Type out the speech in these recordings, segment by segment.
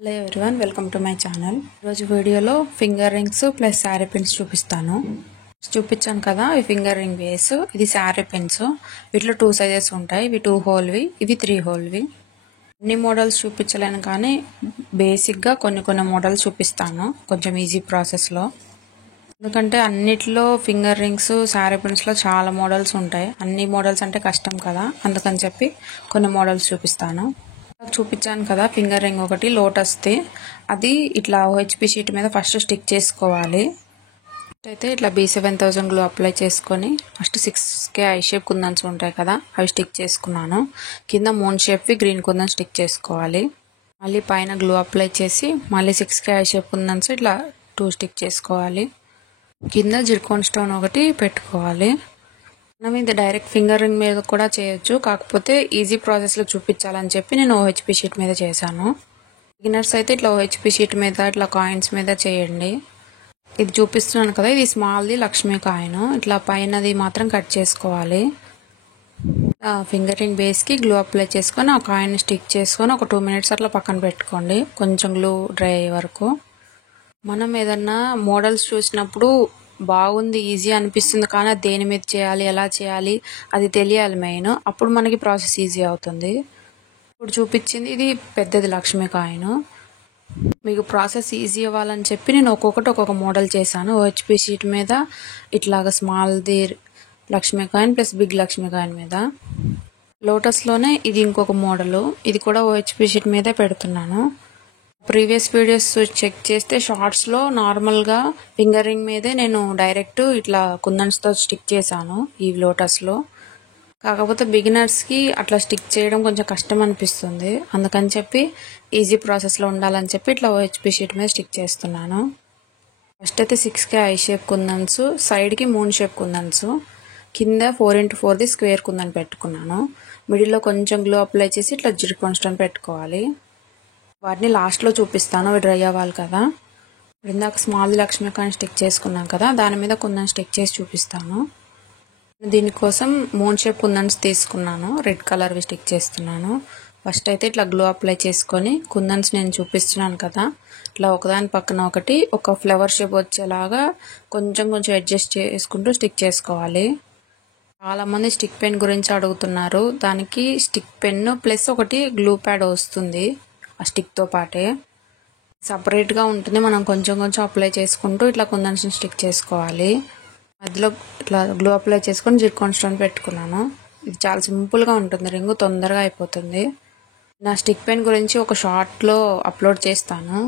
Hello everyone, welcome to my channel. ఈరోజు వీడియోలో finger rings plus sari pins చూపిస్తాను. చూపించాను కదా, ఇవి ఫింగర్ రింగ్ బేస్, ఇది శారీ పిన్స్. వీటిలో 2 సైజెస్ ఉంటాయి. ఇవి 2 హోల్వి, ఇవి 3 హోల్వి. అన్ని మోడల్స్ చూపించలేను కానీ బేసిక్గా కొన్ని మోడల్స్ చూపిస్తాను, కొంచెం ఈజీ ప్రాసెస్లో. ఎందుకంటే అన్నిట్లో ఫింగర్ రింగ్స్ శారీ పిన్స్లో చాలా మోడల్స్ ఉంటాయి. అన్ని మోడల్స్ అంటే కష్టం కదా, అందుకని చెప్పి కొన్ని మోడల్స్ చూపిస్తాను. చూపించాను కదా, ఫింగర్ రింగ్ ఒకటి లోటస్ది. అది ఇట్లా ఓహెచ్పి షీట్ మీద ఫస్ట్ స్టిక్ చేసుకోవాలి. అయితే ఇట్లా B7000 గ్లూ అప్లై చేసుకొని ఫస్ట్ 6K ఐ షేప్ కుందన్స్ ఉంటాయి కదా, అవి స్టిక్ చేసుకున్నాను. కింద మూన్ షేప్వి గ్రీన్ కుందన్ స్టిక్ చేసుకోవాలి. మళ్ళీ పైన గ్లూ అప్లై చేసి మళ్ళీ 6K ఐ షేప్ కుందన్స్ ఇట్లా 2 స్టిక్ చేసుకోవాలి. కింద జిర్కోన్ స్టోన్ ఒకటి పెట్టుకోవాలి. మనం ఇది డైరెక్ట్ ఫింగర్ రింగ్ మీద కూడా చేయొచ్చు, కాకపోతే ఈజీ ప్రాసెస్లో చూపించాలని చెప్పి నేను ఓహెచ్పి షీట్ మీద చేశాను. బిగినర్స్ అయితే ఇట్లా ఓహెచ్పి షీట్ మీద ఇట్లా కాయిన్స్ మీద చేయండి. ఇది చూపిస్తున్నాను కదా, ఇది స్మాల్ది లక్ష్మీ కాయిన్. ఇట్లా పైనది మాత్రం కట్ చేసుకోవాలి. ఫింగర్ రింగ్ బేస్కి గ్లూ అప్లై చేసుకొని ఆ కాయిన్ స్టిక్ చేసుకొని ఒక 2 మినిట్స్ అట్లా పక్కన పెట్టుకోండి, కొంచెం గ్లూ డ్రై అయ్యే వరకు. మనం ఏదన్నా మోడల్స్ చూసినప్పుడు బాగుంది, ఈజీ అనిపిస్తుంది, కానీ అది దేని మీద చేయాలి, ఎలా చేయాలి అది తెలియాలి మెయిన్. అప్పుడు మనకి ప్రాసెస్ ఈజీ అవుతుంది. ఇప్పుడు చూపించింది ఇది పెద్దది లక్ష్మీ కాయిన్. మీకు ప్రాసెస్ ఈజీ అవ్వాలని చెప్పి నేను ఒక్కొక్క మోడల్ చేశాను. ఓహెచ్పి షీట్ మీద ఇట్లాగా స్మాల్ది Lakshmi coin plus big Lakshmi coin మీద. లోటస్లోనే ఇది ఇంకొక మోడలు, ఇది కూడా ఓహెచ్పి షీట్ మీదే పెడుతున్నాను. ప్రీవియస్ వీడియోస్ చెక్ చేస్తే షార్ట్స్లో నార్మల్గా ఫింగర్ రింగ్ మీదే నేను డైరెక్ట్ ఇట్లా కుందన్స్తో స్టిక్ చేశాను ఈ లోటస్లో. కాకపోతే బిగినర్స్కి అట్లా స్టిక్ చేయడం కొంచెం కష్టం అనిపిస్తుంది, అందుకని చెప్పి ఈజీ ప్రాసెస్లో ఉండాలని చెప్పి ఇట్లా ఓహెచ్పి షీట్ మీద స్టిక్ చేస్తున్నాను. ఫస్ట్ అయితే 6K ఐ షేప్ కుందన్స్, సైడ్కి మూన్ షేప్ కుందన్స్, కింద 4x4ది స్క్వేర్ కుందన్ పెట్టుకున్నాను. మిడిల్లో కొంచెం గ్లూ అప్లై చేసి ఇట్లా జిర్కోన్ స్టోన్ పెట్టుకోవాలి. వాటిని లాస్ట్లో చూపిస్తాను, అవి డ్రై అవ్వాలి కదా. ఇందాక స్మాల్ లక్ష్మీ కాయిన్ స్టిక్ చేసుకున్నాం కదా, దాని మీద కుందన్ స్టిక్ చేసి చూపిస్తాను. దీనికోసం మూన్ షేప్ కుందన్స్ తీసుకున్నాను, రెడ్ కలర్వి స్టిక్ చేస్తున్నాను. ఫస్ట్ అయితే ఇట్లా గ్లూ అప్లై చేసుకొని కుందన్స్ నేను చూపిస్తున్నాను కదా, ఇట్లా ఒకదాని పక్కన ఒకటి ఒక ఫ్లవర్ షేప్ వచ్చేలాగా కొంచెం అడ్జస్ట్ చేసుకుంటూ స్టిక్ చేసుకోవాలి. చాలామంది స్టిక్ పెన్ గురించి అడుగుతున్నారు. దానికి స్టిక్ పెన్ ప్లస్ ఒకటి గ్లూ ప్యాడ్ వస్తుంది ఆ స్టిక్తో పాటే, సపరేట్గా ఉంటుంది. మనం కొంచెం అప్లై చేసుకుంటూ ఇట్లా కుందన్స్ని స్టిక్ చేసుకోవాలి. మధ్యలో ఇట్లా గ్లూ అప్లై చేసుకొని జిర్కోన్ స్టోన్ పెట్టుకున్నాను. ఇది చాలా సింపుల్గా ఉంటుంది, రింగు తొందరగా అయిపోతుంది. నా స్టిక్ పెన్ గురించి ఒక షార్ట్లో అప్లోడ్ చేస్తాను.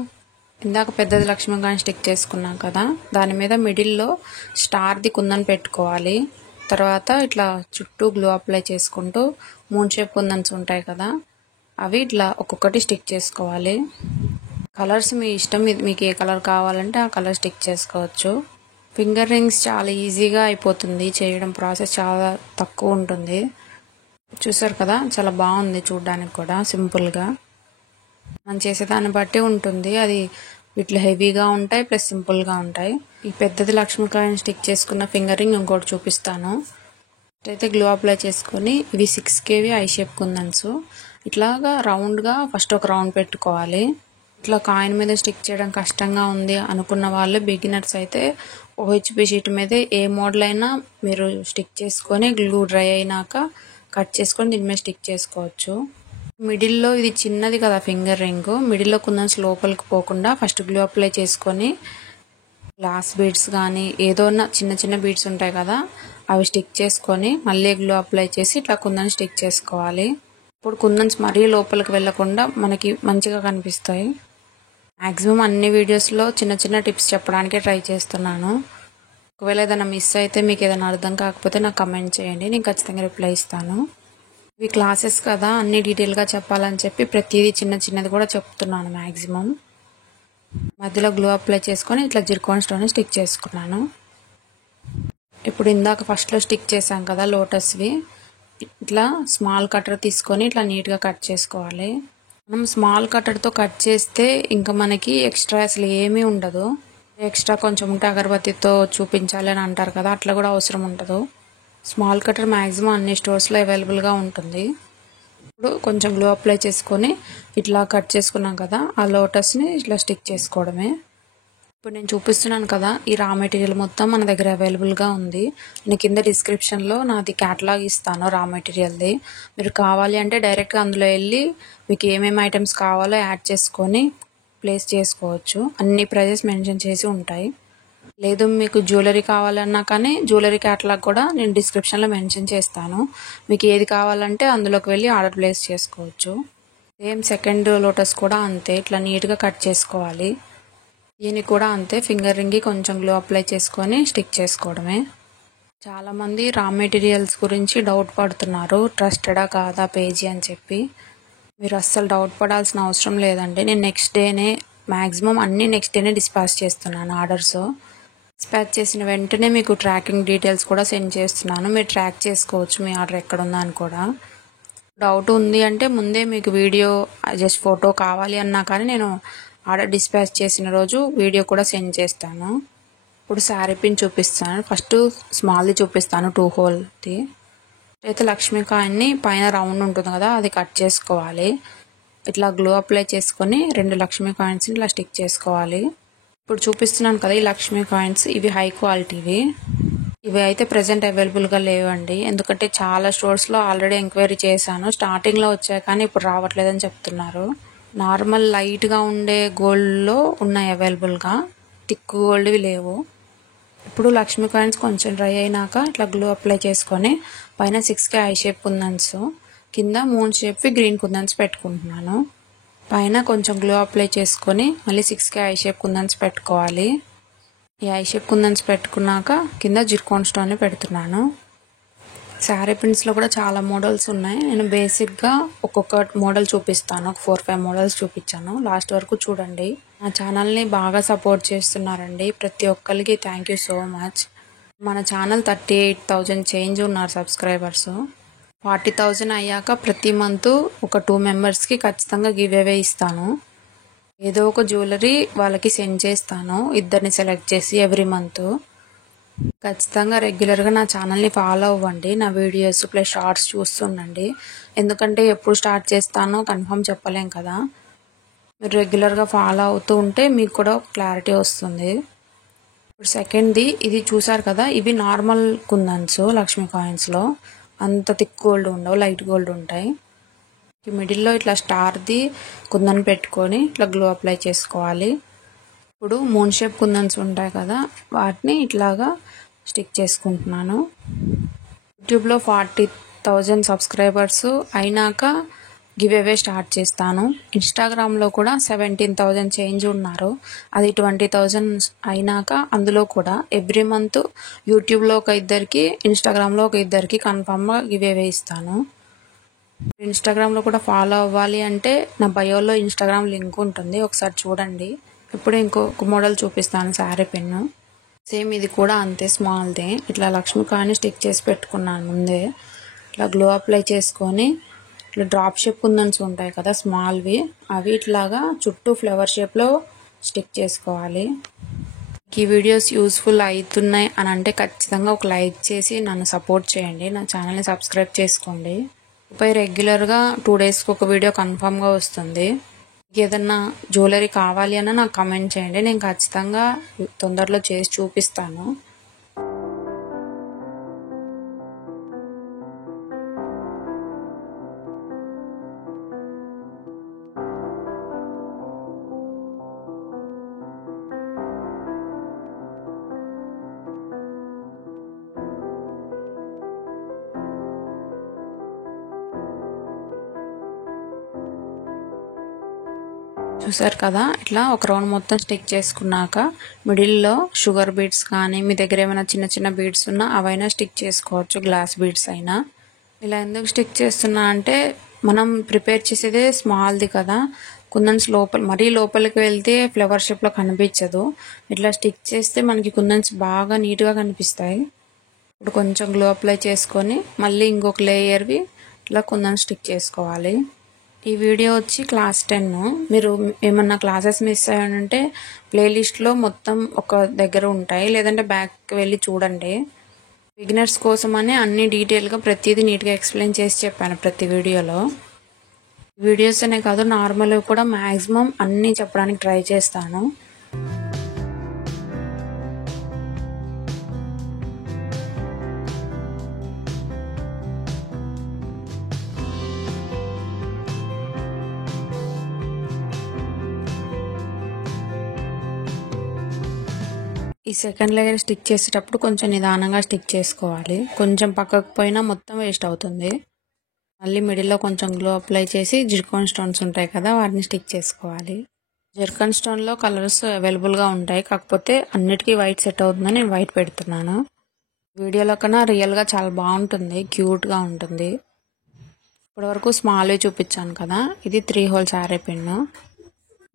ఇందాక పెద్దది లక్ష్మీ కాయిన్ స్టిక్ చేసుకున్నాం కదా, దాని మీద మిడిల్లో స్టార్ది కుందన్ పెట్టుకోవాలి. తర్వాత ఇట్లా చుట్టూ గ్లూ అప్లై చేసుకుంటూ మూన్ షేప్ కుందన్స్ ఉంటాయి కదా, అవి ఇట్లా ఒక్కొక్కటి స్టిక్ చేసుకోవాలి. కలర్స్ మీ ఇష్టం, మీకు ఏ కలర్ కావాలంటే ఆ కలర్ స్టిక్ చేసుకోవచ్చు. ఫింగర్ రింగ్స్ చాలా ఈజీగా అయిపోతుంది చేయడం, ప్రాసెస్ చాలా తక్కువ ఉంటుంది. చూసారు కదా, చాలా బాగుంది చూడడానికి కూడా, సింపుల్గా. మనం చేసేదాన్ని బట్టి ఉంటుంది, అది వీటిలో హెవీగా ఉంటాయి ప్లస్ సింపుల్గా ఉంటాయి. ఈ పెద్దది లక్ష్మీ కాయిన్ స్టిక్ చేసుకున్న ఫింగర్ రింగ్ ఇంకోటి చూపిస్తాను. అయితే గ్లూ అప్లై చేసుకొని ఇవి 6Kవి ఐ షేప్ కుందన్స్. ఇట్లాగా రౌండ్గా ఫస్ట్ ఒక రౌండ్ పెట్టుకోవాలి. ఇట్లా కాయిన్ మీద స్టిక్ చేయడం కష్టంగా ఉంది అనుకున్న వాళ్ళు, బిగినర్స్ అయితే ఓహెచ్పి షీట్ మీదే ఏ మోడల్ అయినా మీరు స్టిక్ చేసుకొని గ్లూ డ్రై అయినాక కట్ చేసుకొని దీని మీద స్టిక్ చేసుకోవచ్చు. మిడిల్లో ఇది చిన్నది కదా ఫింగర్ రింగ్, మిడిల్లో కుందన్స్ లోపలికి పోకుండా ఫస్ట్ గ్లూ అప్లై చేసుకొని గ్లాస్ బీడ్స్ కానీ ఏదోన్నా చిన్న బీడ్స్ ఉంటాయి కదా, అవి స్టిక్ చేసుకొని మళ్ళీ గ్లూ అప్లై చేసి ఇట్లా కుందన్ స్టిక్ చేసుకోవాలి. ఇప్పుడు కుందన్స్ మరీ లోపలికి వెళ్ళకుండా మనకి మంచిగా కనిపిస్తాయి. మ్యాక్సిమం అన్ని వీడియోస్లో చిన్న టిప్స్ చెప్పడానికే ట్రై చేస్తున్నాను. ఒకవేళ ఏదైనా మిస్ అయితే, మీకు ఏదైనా అర్థం కాకపోతే నాకు కమెంట్ చేయండి, నేను ఖచ్చితంగా రిప్లై ఇస్తాను. ఇవి క్లాసెస్ కదా, అన్ని డీటెయిల్గా చెప్పాలని చెప్పి ప్రతిదీ చిన్నది కూడా చెప్తున్నాను మ్యాక్సిమం. మధ్యలో గ్లూ అప్లై చేసుకొని ఇట్లా జిర్కోన్ స్టోన్ స్టిక్ చేసుకున్నాను. ఇప్పుడు ఇందాక ఫస్ట్లో స్టిక్ చేశాం కదా లోటస్వి, ఇట్లా స్మాల్ కటర్ తీసుకొని ఇట్లా నీట్గా కట్ చేసుకోవాలి. మనం స్మాల్ కటర్తో కట్ చేస్తే ఇంకా మనకి ఎక్స్ట్రా అసలు ఏమీ ఉండదు. ఎక్స్ట్రా కొంచెం ఉంటే అగరబత్తితో చూపించాలి అని అంటారు కదా, అట్లా కూడా అవసరం ఉండదు. స్మాల్ కటర్ మ్యాక్సిమం అన్ని స్టోర్స్లో అవైలబుల్గా ఉంటుంది. ఇప్పుడు కొంచెం గ్లూ అప్లై చేసుకొని ఇట్లా కట్ చేసుకున్నాం కదా, ఆ లోటస్ని ఇట్లా స్టిక్ చేసుకోవడమే. ఇప్పుడు నేను చూపిస్తున్నాను కదా, ఈ రా మెటీరియల్ మొత్తం మన దగ్గర అవైలబుల్గా ఉంది. నేను కింద డిస్క్రిప్షన్లో నాది క్యాటలాగ్ ఇస్తాను రా మెటీరియల్ది. మీరు కావాలి అంటే డైరెక్ట్గా అందులో వెళ్ళి మీకు ఏమేమి ఐటమ్స్ కావాలో యాడ్ చేసుకొని ప్లేస్ చేసుకోవచ్చు. అన్ని ప్రైజెస్ మెన్షన్ చేసి ఉంటాయి. లేదు మీకు జ్యువెలరీ కావాలన్నా కానీ జ్యువెలరీ క్యాటలాగ్ కూడా నేను డిస్క్రిప్షన్లో మెన్షన్ చేస్తాను. మీకు ఏది కావాలంటే అందులోకి వెళ్ళి ఆర్డర్ ప్లేస్ చేసుకోవచ్చు. సేమ్ సెకండ్ లోటస్ కూడా అంతే, ఇట్లా నీట్గా కట్ చేసుకోవాలి. దీనికి కూడా అంతే, ఫింగర్ రింగ్కి కొంచెం గ్లూ అప్లై చేసుకొని స్టిక్ చేసుకోవడమే. చాలామంది రా మెటీరియల్స్ గురించి డౌట్ పడుతున్నారు, ట్రస్టెడా కాదా పేజీ అని చెప్పి. మీరు అస్సలు డౌట్ పడాల్సిన అవసరం లేదండి. నేను నెక్స్ట్ డేనే మ్యాక్సిమం అన్నీ నెక్స్ట్ డేనే డిస్పాచ్ చేస్తున్నాను ఆర్డర్స్. డిస్పాచ్ చేసిన వెంటనే మీకు ట్రాకింగ్ డీటెయిల్స్ కూడా సెండ్ చేస్తున్నాను. మీరు ట్రాక్ చేసుకోవచ్చు మీ ఆర్డర్ ఎక్కడ ఉందా అని కూడా. డౌట్ ఉంది అంటే ముందే మీకు వీడియో జస్ట్ ఫోటో కావాలి అన్నా కానీ నేను ఆర్డర్ డిస్పాచ్ చేసిన రోజు వీడియో కూడా సెండ్ చేస్తాను. ఇప్పుడు శారీ పిన్ చూపిస్తాను. ఫస్ట్ స్మాల్ది చూపిస్తాను, 2 హోల్ది. అయితే లక్ష్మీ కాయిన్ని పైన రౌండ్ ఉంటుంది కదా, అది కట్ చేసుకోవాలి. ఇట్లా గ్లూ అప్లై చేసుకొని 2 లక్ష్మీ కాయిన్స్ని ఇట్లా స్టిక్ చేసుకోవాలి. ఇప్పుడు చూపిస్తున్నాను కదా ఈ లక్ష్మీ కాయిన్స్, ఇవి హై క్వాలిటీవి. ఇవి అయితే ప్రజెంట్ అవైలబుల్గా లేవండి, ఎందుకంటే చాలా స్టోర్స్లో ఆల్రెడీ ఎంక్వైరీ చేశాను. స్టార్టింగ్లో వచ్చాయి కానీ ఇప్పుడు రావట్లేదని చెప్తున్నారు. నార్మల్ లైట్గా ఉండే గోల్డ్లో ఉన్నాయి అవైలబుల్గా, థిక్ గోల్డ్వి లేవు. ఇప్పుడు లక్ష్మీ కాయిన్స్ కొంచెం డ్రై అయినాక ఇట్లా గ్లూ అప్లై చేసుకొని పైన 6K ఐ షేప్ కుందన్స్, కింద మూన్ షేప్వి గ్రీన్ కుందన్స్ పెట్టుకుంటున్నాను. పైన కొంచెం గ్లూ అప్లై చేసుకొని మళ్ళీ 6K ఐ షేప్ కుందన్స్ పెట్టుకోవాలి. ఈ ఐ షేప్ కుందన్స్ పెట్టుకున్నాక కింద జిర్కోన్ స్టోన్ పెడుతున్నాను. శారీ ప్రింట్స్లో కూడా చాలా మోడల్స్ ఉన్నాయి. నేను బేసిక్గా ఒక్కొక్క మోడల్ చూపిస్తాను, ఒక 4-5 మోడల్స్ చూపించాను. లాస్ట్ వరకు చూడండి. నా ఛానల్ని బాగా సపోర్ట్ చేస్తున్నారండి, ప్రతి ఒక్కరికి థ్యాంక్ యూ సో మచ్. మన ఛానల్ 38,000 చేంజ్ ఉన్నారు సబ్స్క్రైబర్స్. 40,000 అయ్యాక ప్రతి మంత్ ఒక 2 మెంబర్స్కి ఖచ్చితంగా గివ్ అవే ఇస్తాను. ఏదో ఒక జ్యువెలరీ వాళ్ళకి సెండ్ చేస్తాను, 2ని సెలెక్ట్ చేసి ఎవ్రీ మంత్. ఖచ్చితంగా రెగ్యులర్గా నా ఛానల్ని ఫాలో అవ్వండి, నా వీడియోస్ ప్లస్ షార్ట్స్ చూస్తుండండి. ఎందుకంటే ఎప్పుడు స్టార్ట్ చేస్తానో కన్ఫర్మ్ చెప్పలేం కదా. మీరు రెగ్యులర్గా ఫాలో అవుతూ ఉంటే మీకు కూడా క్లారిటీ వస్తుంది. ఇప్పుడు సెకండ్ది ఇది చూసారు కదా, ఇవి నార్మల్ కుందన్స్ లక్ష్మీ కాయిన్స్లో. అంత థిక్ గోల్డ్ ఉండవు, లైట్ గోల్డ్ ఉంటాయి. మిడిల్లో ఇట్లా స్టార్ది కుందన్ పెట్టుకొని ఇట్లా గ్లూ అప్లై చేసుకోవాలి. ఇప్పుడు మూన్ షేప్ కుందన్స్ ఉంటాయి కదా, వాటిని ఇట్లాగా స్టిక్ చేసుకుంటున్నాను. యూట్యూబ్లో 40,000 సబ్స్క్రైబర్స్ అయినాక గివ్ అవే స్టార్ట్ చేస్తాను. ఇన్స్టాగ్రామ్లో కూడా 17,000 చేంజ్ ఉన్నారు, అది 20,000 అయినాక అందులో కూడా ఎవ్రీ మంత్ యూట్యూబ్లో ఒక 2కి, ఇన్స్టాగ్రామ్లో ఒక 2కి కన్ఫామ్గా గివ్ అవే ఇస్తాను. ఇన్స్టాగ్రామ్లో కూడా ఫాలో అవ్వాలి అంటే నా బయోలో ఇన్స్టాగ్రామ్ లింక్ ఉంటుంది, ఒకసారి చూడండి. ఇప్పుడు ఇంకొక మోడల్ చూపిస్తాను, శారీ పిన్. సేమ్ ఇది కూడా అంతే, స్మాల్దే. ఇట్లా లక్ష్మీ కాయిన్ స్టిక్ చేసి పెట్టుకున్నాను ముందే. ఇట్లా గ్లో అప్లై చేసుకొని ఇట్లా డ్రాప్ షేప్ కుందన్స్ ఉంటాయి కదా స్మాల్వి, అవి ఇట్లాగా చుట్టూ ఫ్లవర్ షేప్లో స్టిక్ చేసుకోవాలి. ఈ వీడియోస్ యూస్ఫుల్ అవుతున్నాయి అని అంటే ఖచ్చితంగా ఒక లైక్ చేసి నన్ను సపోర్ట్ చేయండి, నా ఛానల్ని సబ్స్క్రైబ్ చేసుకోండి. పై రెగ్యులర్గా 2 డేస్కి ఒక వీడియో కన్ఫామ్గా వస్తుంది. ఏదన్నా జ్యువెలరీ కావాలి అన్నా నాకు కమెంట్ చేయండి, నేను ఖచ్చితంగా తొందరలో చేసి చూపిస్తాను. చూసారు కదా, ఇట్లా ఒక రౌండ్ మొత్తం స్టిక్ చేసుకున్నాక మిడిల్లో షుగర్ బీడ్స్ కానీ మీ దగ్గర ఏమైనా చిన్న చిన్న బీడ్స్ ఉన్నా అవైనా స్టిక్ చేసుకోవచ్చు, గ్లాస్ బీడ్స్ అయినా. ఇలా ఎందుకు స్టిక్ చేస్తున్నా అంటే మనం ప్రిపేర్ చేసేదే స్మాల్ది కదా, కుందన్స్ మరీ లోపలికి వెళ్తే ఫ్లవర్ షేప్లో కనిపించదు. ఇట్లా స్టిక్ చేస్తే మనకి కుందన్స్ బాగా నీట్గా కనిపిస్తాయి. ఇప్పుడు కొంచెం గ్లో అప్లై చేసుకొని మళ్ళీ ఇంకొక లేయర్వి ఇట్లా కుందన్స్ స్టిక్ చేసుకోవాలి. ఈ వీడియో వచ్చి క్లాస్ 10. మీరు ఏమన్నా క్లాసెస్ మిస్ అయ్యానంటే ప్లేలిస్ట్లో మొత్తం ఒక దగ్గర ఉంటాయి, లేదంటే బ్యాక్కి వెళ్ళి చూడండి. బిగినర్స్ కోసమని అన్ని డీటెయిల్గా ప్రతిదీ నీట్గా ఎక్స్ప్లెయిన్ చేసి చెప్పాను ప్రతి వీడియోలో. వీడియోస్ అనే కాదు, నార్మల్గా కూడా మ్యాక్సిమం అన్నీ చెప్పడానికి ట్రై చేస్తాను. ఈ సెకండ్ లేయర్ స్టిక్ చేసేటప్పుడు కొంచెం నిదానంగా స్టిక్ చేసుకోవాలి. కొంచెం పక్కకు పోయినా మొత్తం వేస్ట్ అవుతుంది. మళ్ళీ మిడిల్లో కొంచెం గ్లో అప్లై చేసి జిర్కాన్ స్టోన్స్ ఉంటాయి కదా, వాటిని స్టిక్ చేసుకోవాలి. జిర్కాన్ స్టోన్లో కలర్స్ అవైలబుల్గా ఉంటాయి, కాకపోతే అన్నిటికీ వైట్ సెట్ అవుతుందని నేను వైట్ పెడుతున్నాను. వీడియోలో కన్నా రియల్గా చాలా బాగుంటుంది, క్యూట్గా ఉంటుంది. ఇప్పటివరకు స్మాల్వి చూపించాను కదా, ఇది 3 హోల్ శారీ పిన్.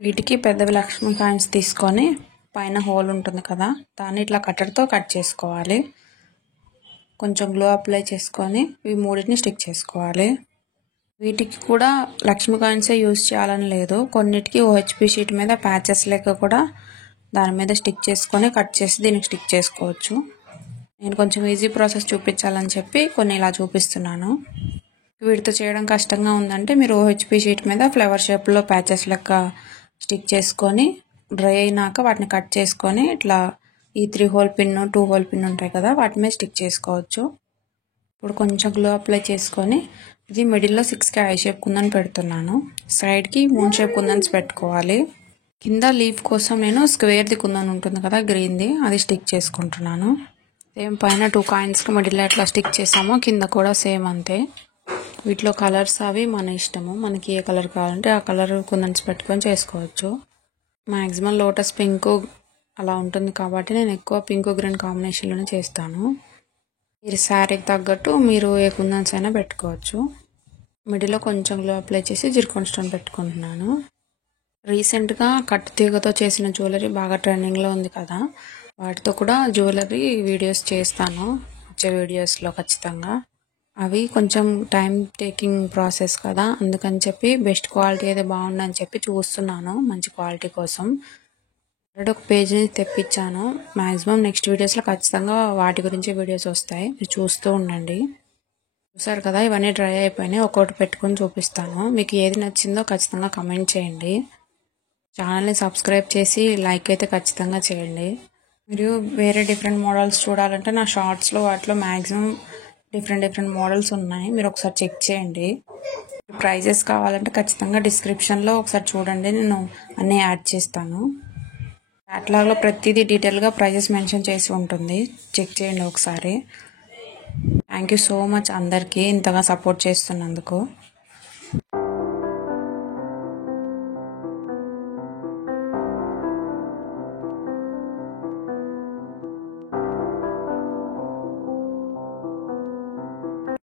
వీటికి పెద్దవి లక్ష్మీ కాయిన్స్ తీసుకొని పైన హోల్ ఉంటుంది కదా, దాన్ని ఇట్లా కట్టర్తో కట్ చేసుకోవాలి. కొంచెం గ్లో అప్లై చేసుకొని ఈ మూడింటిని స్టిక్ చేసుకోవాలి. వీటికి కూడా లక్ష్మీ కాయిన్సే యూజ్ చేయాలని లేదు, కొన్నిటికి OHP షీట్ మీద ప్యాచెస్ లెక్క కూడా దాని మీద స్టిక్ చేసుకొని కట్ చేసి దీనికి స్టిక్ చేసుకోవచ్చు. నేను కొంచెం ఈజీ ప్రాసెస్ చూపించాలని చెప్పి కొన్ని ఇలా చూపిస్తున్నాను. వీటితో చేయడం కష్టంగా ఉందంటే మీరు OHP షీట్ మీద ఫ్లవర్ షేప్లో ప్యాచెస్ లెక్క స్టిక్ చేసుకొని డ్రై అయినాక వాటిని కట్ చేసుకొని ఇట్లా ఈ 3 హోల్ పిన్ 2 హోల్ పిన్ ఉంటాయి కదా, వాటి మీద స్టిక్ చేసుకోవచ్చు. ఇప్పుడు కొంచెం గ్లో అప్లై చేసుకొని ఇది మిడిల్లో 6కి ఐ షేప్ కుందని పెడుతున్నాను. సైడ్కి మూన్ షేప్ కుందన్స్ పెట్టుకోవాలి. కింద లీఫ్ కోసం నేను స్క్వేర్ది కుందన్ ఉంటుంది కదా, గ్రీన్ది, అది స్టిక్ చేసుకుంటున్నాను. సేమ్ పైన 2 కాయిన్స్కి మిడిల్లో ఎట్లా స్టిక్ చేసామో కింద కూడా సేమ్ అంతే. వీటిలో కలర్స్ అవి మన ఇష్టము, మనకి ఏ కలర్ కావాలంటే ఆ కలర్ కుందన్స్ పెట్టుకొని చేసుకోవచ్చు. మ్యాక్సిమం లోటస్ పింక్ అలా ఉంటుంది కాబట్టి నేను ఎక్కువ పింక్ గ్రీన్ కాంబినేషన్లోనే చేస్తాను. మీరు శారీకి తగ్గట్టు మీరు ఏ కుందన్స్ అయినా పెట్టుకోవచ్చు. మిడిల్లో కొంచెం గ్లో అప్లై చేసి జిర్కాన్ స్టోన్ పెట్టుకుంటున్నాను. రీసెంట్గా కట్టు తీగతో చేసిన జ్యువెలరీ బాగా ట్రెండింగ్లో ఉంది కదా, వాటితో కూడా జ్యువెలరీ వీడియోస్ చేస్తాను వచ్చే వీడియోస్లో ఖచ్చితంగా. అవి కొంచెం టైం టేకింగ్ ప్రాసెస్ కదా, అందుకని చెప్పి బెస్ట్ క్వాలిటీ అయితే బాగుందని చెప్పి చూస్తున్నాను మంచి క్వాలిటీ కోసం. ఆల్రెడీ ఒక పేజ్ని తెప్పించాను. మ్యాక్సిమం నెక్స్ట్ వీడియోస్లో ఖచ్చితంగా వాటి గురించి వీడియోస్ వస్తాయి, మీరు చూస్తూ ఉండండి. చూసారు కదా, ఇవన్నీ డ్రై అయిపోయినాయి. ఒక్కొక్కటి పెట్టుకొని చూపిస్తాను. మీకు ఏది నచ్చిందో ఖచ్చితంగా కమెంట్ చేయండి. ఛానల్ని సబ్స్క్రైబ్ చేసి లైక్ అయితే ఖచ్చితంగా చేయండి. మీరు వేరే డిఫరెంట్ మోడల్స్ చూడాలంటే నా షార్ట్స్లో వాటిలో మ్యాక్సిమం డిఫరెంట్ మోడల్స్ ఉన్నాయి, మీరు ఒకసారి చెక్ చేయండి. ప్రైజెస్ కావాలంటే ఖచ్చితంగా డిస్క్రిప్షన్లో ఒకసారి చూడండి, నేను అన్నీ యాడ్ చేస్తాను. క్యాటలాగ్లో ప్రతిదీ డీటెయిల్గా ప్రైజెస్ మెన్షన్ చేసి ఉంటుంది, చెక్ చేయండి ఒకసారి. థ్యాంక్ యూ సో మచ్ అందరికీ ఇంతగా సపోర్ట్ చేస్తున్నందుకు.